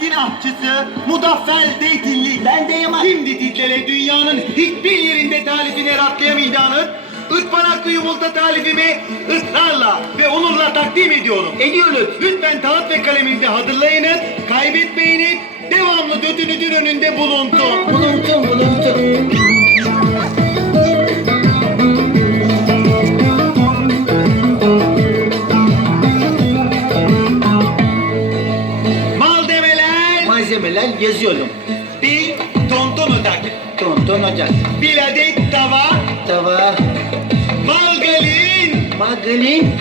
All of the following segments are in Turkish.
Zeytin ahçısı, mudaffel zeytinlik. Ben de yemem. Şimdi titrele dünyanın hiçbir yerinde tarifine rastlayamayacağınız ıspanaklı yumurta tarifimi ısrarla ve onurla takdim ediyorum. Ediyoruz. Lütfen kağıt ve kaleminizi hazırlayınız, kaybetmeyiniz, devamlı gözünüzün önünde. Bulunsun Bir adet tava, Tava. margarin, Margarin.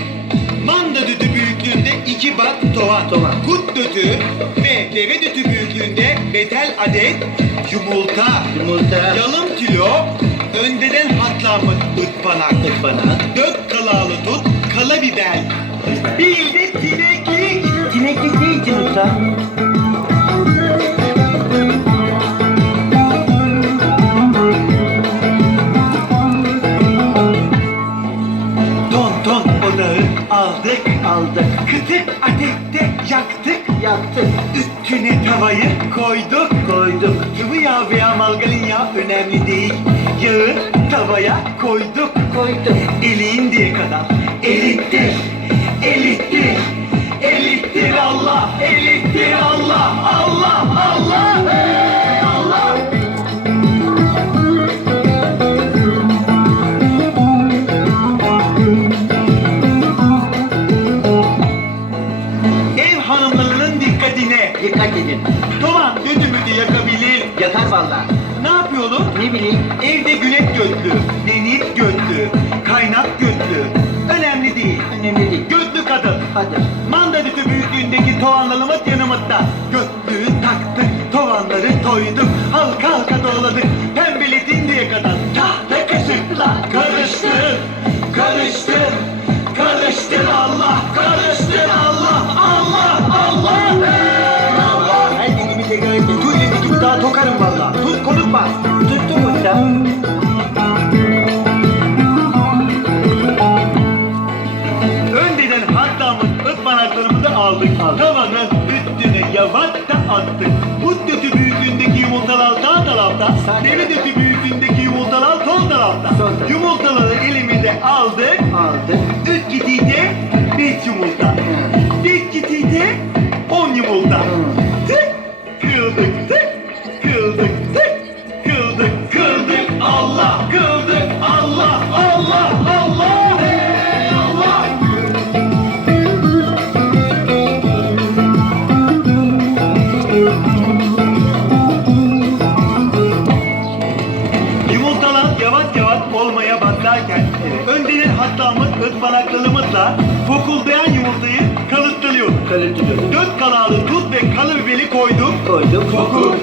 manda düdü büyüklüğünde iki bat tovan, Tovan. kut düdü ve deve düdü büyüklüğünde betel adet yumurta, Yumurta. yalım kilo, önceden hatlanmış ıspanak, Ispanak. dört kalalı tut, kala biber, bir de çileklik. Sineklik ne için usta? Tavayı koyduk. Koyduk. Sıvı yağ veya margarin yağı önemli değil. Yağı tavaya koyduk. Koyduk. Eriyinceye kadar erittir, erittir, erittir Allah, erittir Vallahi. Ne yapıyoruz? Ne bileyim. Evde güneş gözlü, deniz gözlü, kaynak gözlü. Önemli değil. Önemli değil. Gözlü kadın. Hadi. Manda dütü büyüklüğündeki tovanlarımız yanımızda. Gözlüğü taktık, tovanları toyduk. Halka halka doğladık, pembeletin diye kadar. Tahta kaşıkla karıştır, karıştır, karıştır Allah, karıştır Allah, Allah, Allah, Allah. Her dilimize göre de Tüyledi gibi daha tokarım attık. Bu dötü büyüklüğündeki yumurtalar sağ tarafta, deve dötü büyüklüğündeki yumurtalar sol tarafta. Yumurtaları elimize aldık. Aldık. Yavaş yavaş olmaya başlarken önceden hattağımız ıspanaklarımızla fokuldayan yumurtayı kalıtlıyoruz. Kalıtıyoruz. Dört kanalı tut ve kalı biberi koyduk. Koyduk. Fokur,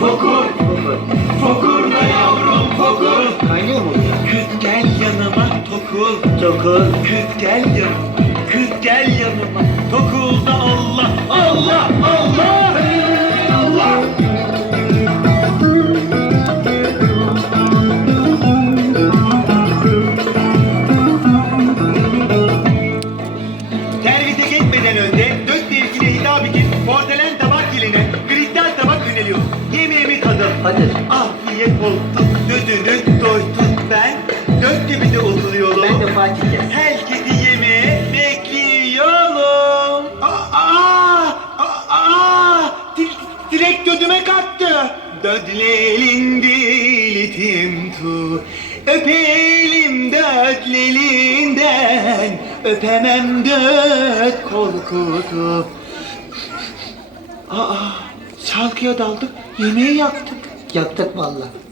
fokur, Fokur. fokur da yavrum fokur. Kaynıyor mu? Kız gel yanıma tokul, Tokur. kız gel yanıma, kız gel yanıma. Tokulda Allah, Allah, Allah, Tadım. Hadi. Afiyet olsun, gözünü doydum ben. Dört gibi de oturuyorum. Ben de Fatih Kes. Herkesi yemeğe bekliyorum. Aa, aa, aa, aa, Di- direkt gözüme kattı. Dödlelin dilitim tu. Öpelim dödlelinden. Öpemem döt korkutu. Aa, şarkıya daldık, yemeği yaktık. Yaktık vallahi.